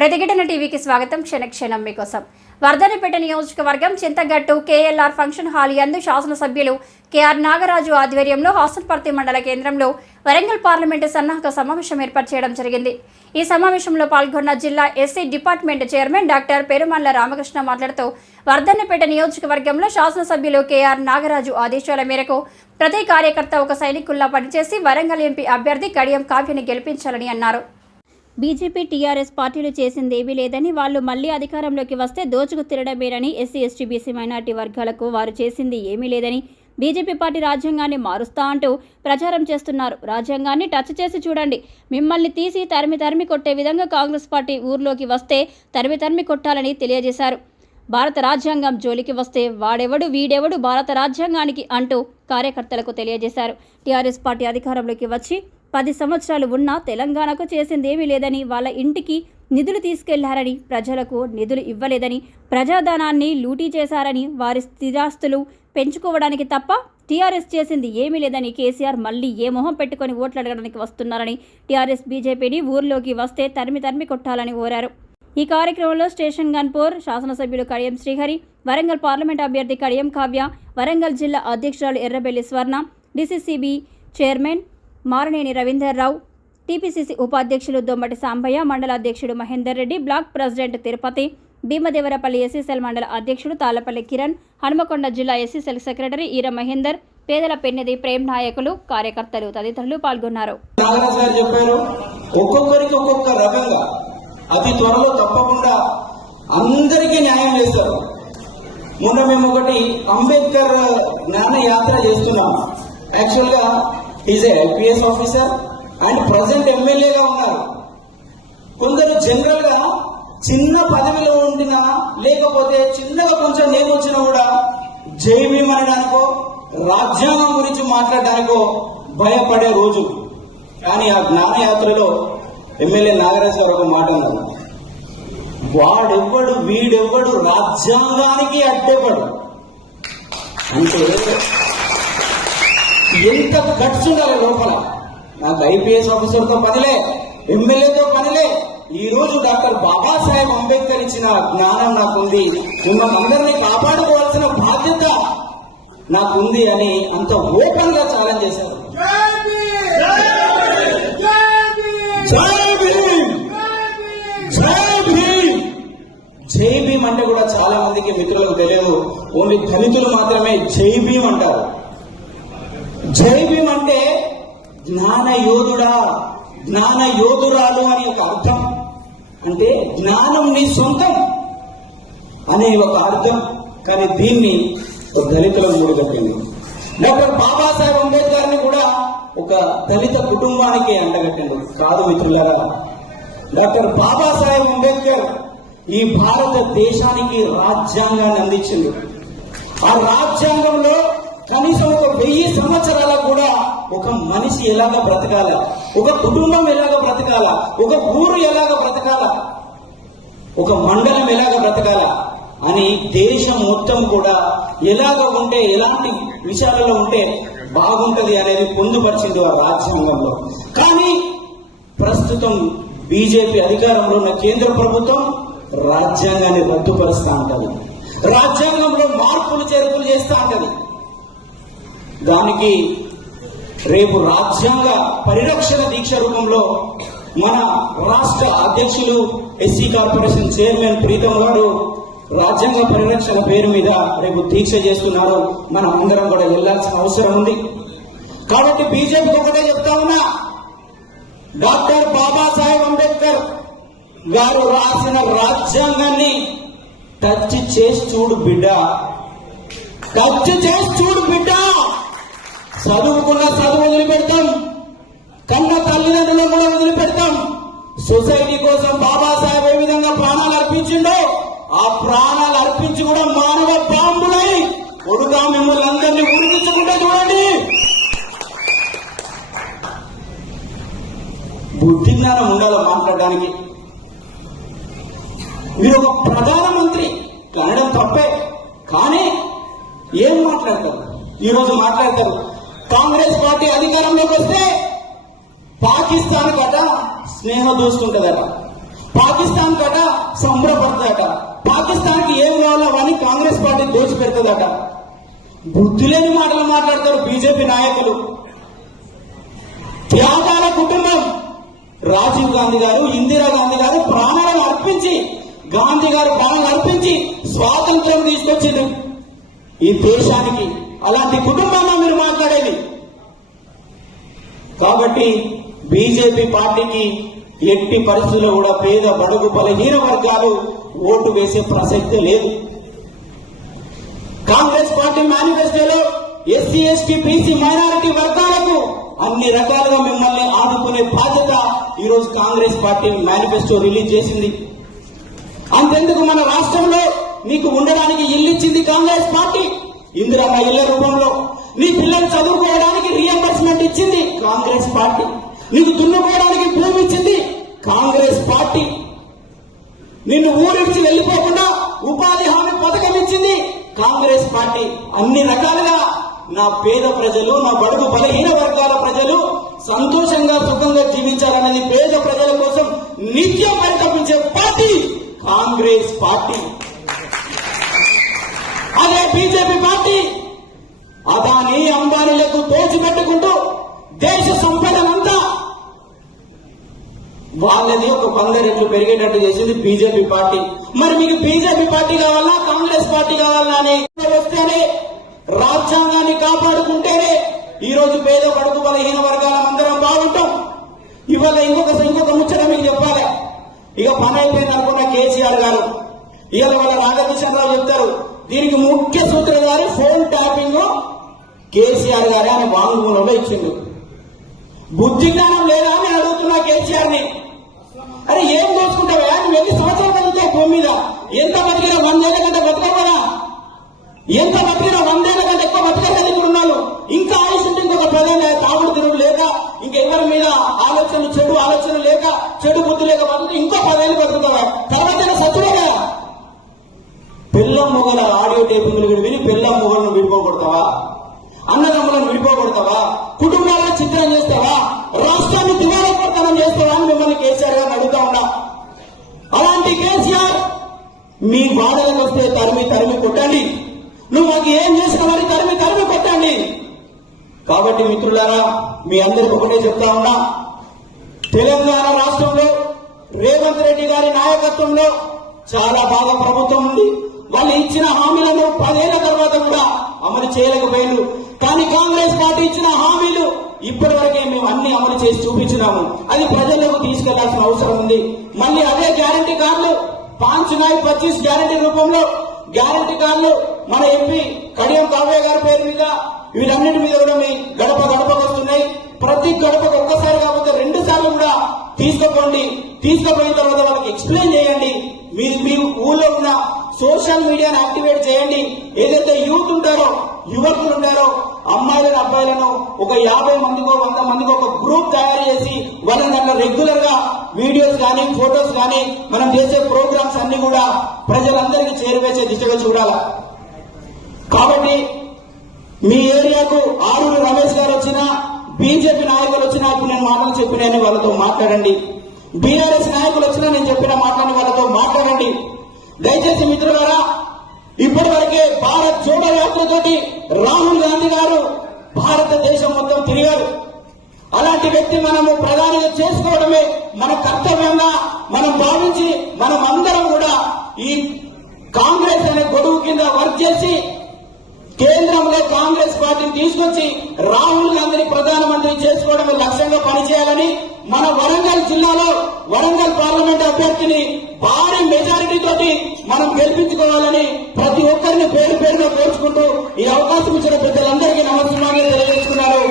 ప్రతిఘటన టీవీకి స్వాగతం. క్షణక్షణం మీకోసం. వర్ధనపేట నియోజకవర్గం చింతగట్టు కేఎల్ఆర్ ఫంక్షన్ హాల్ యందు శాసనసభ్యులు కేఆర్ నాగరాజు ఆధ్వర్యంలో హాసన్పర్తి మండల కేంద్రంలో వరంగల్ పార్లమెంటు సన్నాహక సమావేశం ఏర్పాటు చేయడం జరిగింది. ఈ సమావేశంలో పాల్గొన్న జిల్లా SC department chairman doctor Perumalla Ramakrishna మాట్లాడుతూ వర్ధన్నపేట నియోజకవర్గంలో శాసనసభ్యులు కేఆర్ నాగరాజు ఆదేశాల మేరకు ప్రతి కార్యకర్త ఒక సైనికుల్లా పనిచేసి వరంగల్ ఎంపీ అభ్యర్థి కడియం కావ్యని గెలిపించాలని అన్నారు. బీజేపీ టీఆర్ఎస్ పార్టీలు చేసింది ఏమీ లేదని వాళ్ళు మళ్ళీ అధికారంలోకి వస్తే దోచుకు తిరడమేనని ఎస్సీ ఎస్టీ బీసీ మైనార్టీ వర్గాలకు వారు చేసింది ఏమీ లేదని బీజేపీ పార్టీ రాజ్యాంగాన్ని మారుస్తా అంటూ ప్రచారం చేస్తున్నారు. రాజ్యాంగాన్ని టచ్ చేసి చూడండి. మిమ్మల్ని తీసి తరిమి తరిమి కొట్టే విధంగా కాంగ్రెస్ పార్టీ ఊర్లోకి వస్తే తరిమి తరిమి కొట్టాలని తెలియజేశారు. భారత రాజ్యాంగం జోలికి వస్తే వాడెవడు వీడెవడు భారత రాజ్యాంగానికి అంటూ కార్యకర్తలకు తెలియజేశారు. టీఆర్ఎస్ పార్టీ అధికారంలోకి వచ్చి పది సంవత్సరాలు ఉన్నా తెలంగాణకు చేసిందేమీ లేదని వాళ్ళ ఇంటికి నిధులు తీసుకెళ్ళారని ప్రజలకు నిధులు ఇవ్వలేదని ప్రజాధనాన్ని లూటీ చేశారని వారి స్థిరాస్తులు పెంచుకోవడానికి తప్ప టీఆర్ఎస్ చేసింది ఏమీ లేదని కేసీఆర్ మళ్ళీ ఏ మొహం పెట్టుకొని ఓట్లు అడగడానికి వస్తున్నారని టీఆర్ఎస్ బీజేపీని ఊర్లోకి వస్తే తరిమి తరిమి కొట్టాలని కోరారు ఈ కార్యక్రమంలో స్టేషన్ గన్పూర్ శాసనసభ్యులు కడియం శ్రీహరి వరంగల్ పార్లమెంట్ అభ్యర్థి కడియం కావ్య వరంగల్ జిల్లా అధ్యక్షురాలు Errabelli Swarna DCCB chairman Maraneni Ravinder Rao TPCC ఉపాధ్యక్షులు దొమ్మటి సాంబయ్య మండల అధ్యక్షుడు Mahender Reddy block president Tirupati Bhimadevarapalli SC cell మండల అధ్యక్షుడు తాళ్ళపల్లి కిరణ్ హనుమకొండ జిల్లా ఎస్సీసెల్ సెక్రటరీ ఈర మహేందర్ పేదల పెన్నిది ప్రేమ్ నాయకులు కార్యకర్తలు తదితరులు పాల్గొన్నారు. ఒక్కొక్కరికి ఒక్కొక్క రకంగా అతి త్వరలో తప్పకుండా అందరికీ న్యాయం చేస్తారు. మొన్న మేము ఒకటి అంబేద్కర్ జ్ఞాన యాత్ర చేస్తున్నాం. యాక్చువల్గా is IPS officer and present ఎమ్మెల్యేగా ఉన్నారు. కొందరు జనరల్గా చిన్న పదవిలో ఉండినా లేకపోతే చిన్నగా కొంచెం నేను వచ్చినా కూడా జై భీమ్ అనడానికో రాజ్యాంగం గురించి మాట్లాడడానికో భయపడే రోజు. కానీ ఆ జ్ఞానయాత్రలో ఎమ్మెల్యే నాగరాజు గారు ఒక మాట అన్నారు. వాడెవ్వడు వీడెవ్వడు రాజ్యాంగానికి అడ్డెవ్వడు. అంటే ఎంత గట్స్ ఉండాలి లోపల? నాకు ఐపీఎస్ ఆఫీసర్తో పనిలే ఎమ్మెల్యేతో పనిలే. ఈ రోజు డాక్టర్ బాబాసాహెబ్ అంబేద్కర్ ఇచ్చిన జ్ఞానం నాకుంది. మిమ్మల్ని అందరినీ కాపాడుకోవాల్సిన బాధ్యత నాకుంది అని అంత ఓపెన్గా ఛాలెంజ్ చేశారు. జై భీమ్! అంటే కూడా చాలా మందికి మిత్రులకు తెలియదు. ఓన్లీ దళితులు మాత్రమే జై భీమ్ అంటారు. జై భీమ్ అంటే జ్ఞాన యోధుడా జ్ఞాన యోధురాలు అని ఒక అర్థం. అంటే జ్ఞానం నీ సొంతం అనే ఒక అర్థం. కానీ దీన్ని ఒక దళితుల మూడు కట్టింది డాక్టర్ బాబాసాహెబ్ అంబేద్కర్ని కూడా ఒక దళిత కుటుంబానికి అంటగట్టిండు కాదు మిత్రులరా డాక్టర్ బాబాసాహెబ్ అంబేద్కర్ ఈ భారతదేశానికి రాజ్యాంగాన్ని అందించిండు. ఆ రాజ్యాంగంలో కనీసం ఒక వెయ్యి సంవత్సరాల కూడా ఒక మనిషి ఎలాగ బ్రతకాల? ఒక కుటుంబం ఎలాగ బ్రతకాల? ఒక ఊరు ఎలాగ బ్రతకాల? ఒక మండలం ఎలాగ బ్రతకాల? అని దేశం మొత్తం కూడా ఎలాగ ఉంటే ఎలాంటి విషయాలలో ఉంటే బాగుంటది అనేది పొందుపరిచింది ఆ రాజ్యాంగంలో. కానీ ప్రస్తుతం బీజేపీ అధికారంలో ఉన్న కేంద్ర ప్రభుత్వం రాజ్యాంగాన్ని రద్దుపరుస్తా ఉంటది. రాజ్యాంగంలో మార్పులు చేర్పులు చేస్తా ఉంటది. దానికి రేపు రాజ్యాంగ పరిరక్షణ దీక్ష రూపంలో మన రాష్ట్ర అధ్యక్షులు ఎస్సీ కార్పొరేషన్ చైర్మన్ ప్రీతం గారు రాజ్యాంగ పరిరక్షణ పేరు మీద రేపు దీక్ష చేస్తున్నారు. మనం అందరం కూడా వెళ్ళాల్సిన అవసరం ఉంది. కాబట్టి బీజేపీకి ఒకటే చెప్తా ఉన్నా డాక్టర్ బాబాసాహెబ్ అంబేద్కర్ గారు రాసిన రాజ్యాంగాన్ని టచ్ చేసి చూడు బిడ్డ. టచ్ చేసి చూడు బిడ్డ. చదువుకున్న చదువు వదిలిపెడతాం. కన్న తల్లిదండ్రులను కూడా వదిలిపెడతాం. సొసైటీ కోసం బాబాసాహెబ్ ఏ విధంగా ప్రాణాలు అర్పించిండో ఆ ప్రాణాలు అర్పించి కూడా మానవ బాంబులై కొడుగా మిమ్మల్ని అందరినీ ఉరికించుకుంటే చూడండి. బుద్ధి జ్ఞానం ఉండాలి మాట్లాడడానికి. మీరు ఒక ప్రధానమంత్రి కనడం తప్పే. కానీ ఏం మాట్లాడతారు? ఈరోజు మాట్లాడతారు. కాంగ్రెస్ పార్టీ అధికారంలోకి వస్తే పాకిస్తాన్ కట స్నేహం దూసుకుంటుందట. పాకిస్తాన్ కట సంబరపడుతుందట. పాకిస్తాన్కి ఏం కావాలో అవన్నీ కాంగ్రెస్ పార్టీ దోచి పెడుతుందట బుద్ధి లేని మాటలు మాట్లాడతారు బీజేపీ నాయకులు. త్యాగాల కుటుంబం. రాజీవ్ గాంధీ గారు ఇందిరా గాంధీ గారు ప్రాణాలను అర్పించి గాంధీ గారు ప్రాణాలు అర్పించి స్వాతంత్రం తీసుకొచ్చింది ఈ దేశానికి అలాంటి కుటుంబం మాట్లాడేది. కాబట్టి బీజేపీ పార్టీకి ఎట్టి పరిస్థితుల్లో కూడా పేద బడుగు బలహీన వర్గాలు ఓటు వేసే ప్రసక్తే లేదు. కాంగ్రెస్ పార్టీ మేనిఫెస్టోలో ఎస్సీ ఎస్టీ బీసీ మైనారిటీ వర్గాలకు అన్ని రకాలుగా మిమ్మల్ని ఆదుకునే బాధ్యత ఈ రోజు కాంగ్రెస్ పార్టీ మేనిఫెస్టో రిలీజ్ చేసింది. అంతెందుకు మన రాష్ట్రంలో మీకు ఉండడానికి ఇల్లు ఇచ్చింది కాంగ్రెస్ పార్టీ ఇందిరమ్మ ఇళ్ళ రూపంలో. నీ పిల్లలు చదువుకోవడానికి రియంబర్స్మెంట్ ఇచ్చింది కాంగ్రెస్ పార్టీ. నీకు దున్నుకోవడానికి భూమి ఇచ్చింది కాంగ్రెస్ పార్టీ. నిన్ను ఊరించి వెళ్ళిపోకుండా ఉపాధి హామీ పథకం ఇచ్చింది కాంగ్రెస్ పార్టీ. అన్ని రకాలుగా నా పేద ప్రజలు నా బడుగు బలహీన వర్గాల ప్రజలు సంతోషంగా సుఖంగా జీవించాలనేది పేద ప్రజల కోసం నిత్యం పరితపించే పార్టీ కాంగ్రెస్ పార్టీ. అదే బీజేపీ పార్టీ. అదాని అంబానీలకు దోచిపెట్టుకుంటూ దేశ సంపదనంతా వాళ్ళది ఒక వంద రెట్లు పెరిగేటట్టు చేసింది బీజేపీ పార్టీ. మరి మీకు బీజేపీ పార్టీ కావాలా కాంగ్రెస్ పార్టీ కావాలా అని వస్తేనే రాజ్యాంగాన్ని కాపాడుకుంటేనే ఈ రోజు పేద పడుకు బలహీన వర్గాల అందరం బాగుంటాం. ఇవాళ ఇంకొక ఇంకొక ముచ్చట మీకు చెప్పాలి. ఇక పని అయిపోయింది అనుకున్న కేసీఆర్ గారు. ఇవాళ వాళ్ళ రాధాకృష్ణరావు చెప్తారు. దీనికి ముఖ్య సూత్రధారి ఫోన్ ట్యాపింగ్ కేసీఆర్ గారే ఆయన వాంగ్మూలంలో ఇచ్చిండు. బుద్ధి జ్ఞానం లేదా అని అడుగుతున్నా కేసీఆర్ని అరే ఏం దోచుకుంటావా నువ్వు ఎన్ని సంవత్సరాలు బతుకుతావు భూమి మీద? ఎంత బతికినా వందేళ్ళ కంటే బతకవు కదా. ఎంత బతికినా వందేళ్ళ కంటే ఎక్కువ బతకరు కదా ఇప్పుడు ఉన్నాను ఇంకా ఆయుష్ ఉంటే ఇంకొక పదేళ్ళ తాగుడు తిరుగు లేక ఇంకెవరి మీద ఆలోచనలు చెడు ఆలోచనలు లేక చెడు బుద్ధి లేక బతుకు ఇంకో పదేళ్ళు బతుకుతావా? తర్వాత సత్తుడే కదా. పిల్ల మొగల ఆడియో టేపింగ్లు విని పిల్ల మొగలను విడిపోకూడతావా అన్నదమ్ములను విడిపోగొడతావా కుటుంబాలను చిత్రం చేస్తావా? రాష్ట్రాన్ని దివాళపడతనం చేస్తావా అని మిమ్మల్ని కేసీఆర్ గారిని అడుగుతా ఉన్నా. అలాంటి కేసీఆర్ మీ వాడలకు వస్తే తరిమి తరిమి కొట్టండి. నువ్వు మాకు ఏం చేసిన తరిమి తరిమి కొట్టండి. కాబట్టి మిత్రులారా మీ అందరికి ఒకటే చెప్తా ఉన్నా. తెలంగాణ రాష్ట్రంలో రేవంత్ రెడ్డి గారి నాయకత్వంలో చాలా బాగా ప్రభుత్వం ఉంది. వాళ్ళు ఇచ్చిన హామీలను పదేళ్ళ తర్వాత కూడా అమలు చేయలేకపోయారు కానీ కాంగ్రెస్ పార్టీ ఇచ్చిన హామీలు ఇప్పటి వరకే మేము అన్ని అమలు చేసి చూపించినాము. అది ప్రజలకు తీసుకెళ్ళాల్సిన అవసరం ఉంది. మళ్ళీ అదే గ్యారంటీ కార్డులు పాంచ్ నాయ్ పచ్చీస్ గ్యారంటీ రూపంలో గ్యారంటీ కార్డులు మన ఎంపీ కడియం కావ్య గారి పేరు మీద వీటన్నిటి మీద కూడా మీ గడప గడపకు వస్తున్నాయి. ప్రతి గడపకు ఒక్కసారి కాకపోతే రెండు సార్లు కూడా తీసుకుపోండి తీసుకుపోయిన తర్వాత వాళ్ళకి ఎక్స్ప్లెయిన్ చేయండి. మీ మీ ఊళ్ళో ఉన్న సోషల్ మీడియాను యాక్టివేట్ చేయండి. ఏదైతే యూత్ ఉంటారో యువకులు ఉన్నారో అమ్మాయిలను అబ్బాయిలను ఒక యాభై మందికో వంద మందికో ఒక గ్రూప్ తయారు చేసి వాళ్ళని అట్లా రెగ్యులర్గా వీడియోస్ కానీ ఫొటోస్ కానీ మనం చేసే ప్రోగ్రామ్స్ అన్ని కూడా ప్రజలందరికీ చేరువేసే దిశగా చూడాలి? కాబట్టి మీ ఏరియాకు ఆరూరు రమేష్ గారు వచ్చినా బీజేపీ నాయకులు వచ్చినా ఇప్పుడు నేను మాటలు చెప్పినాయని వాళ్ళతో మాట్లాడండి. బీఆర్ఎస్ నాయకులు వచ్చినా నేను చెప్పిన మాటలని వాళ్ళతో మాట్లాడండి. దయచేసి మిత్రులారా ఇప్పటి వరకే భారత్ జోడో యాత్రతోటి రాహుల్ గాంధీ గారు భారతదేశం మొత్తం తిరిగారు. అలాంటి వ్యక్తి మనము ప్రధానిగా చేసుకోవడమే మన కర్తవ్యంగా మనం భావించి మనం అందరం కూడా ఈ కాంగ్రెస్ అనే గొడుగు కింద వర్క్ చేసి కేంద్రంలో కాంగ్రెస్ పార్టీని తీసుకొచ్చి రాహుల్ గాంధీని ప్రధానమంత్రి చేసుకోవడమే లక్ష్యంగా పనిచేయాలని మన వరం జిల్లాలో వరంగల్ పార్లమెంట్ అభ్యర్థిని భారీ మెజారిటీ తోటి మనం గెలిపించుకోవాలని ప్రతి ఒక్కరిని పేరు పేరుగా కోరుచుకుంటూ ఈ అవకాశం ఇచ్చిన ప్రజలందరికీ నమస్కారాలు తెలియజేస్తున్నారు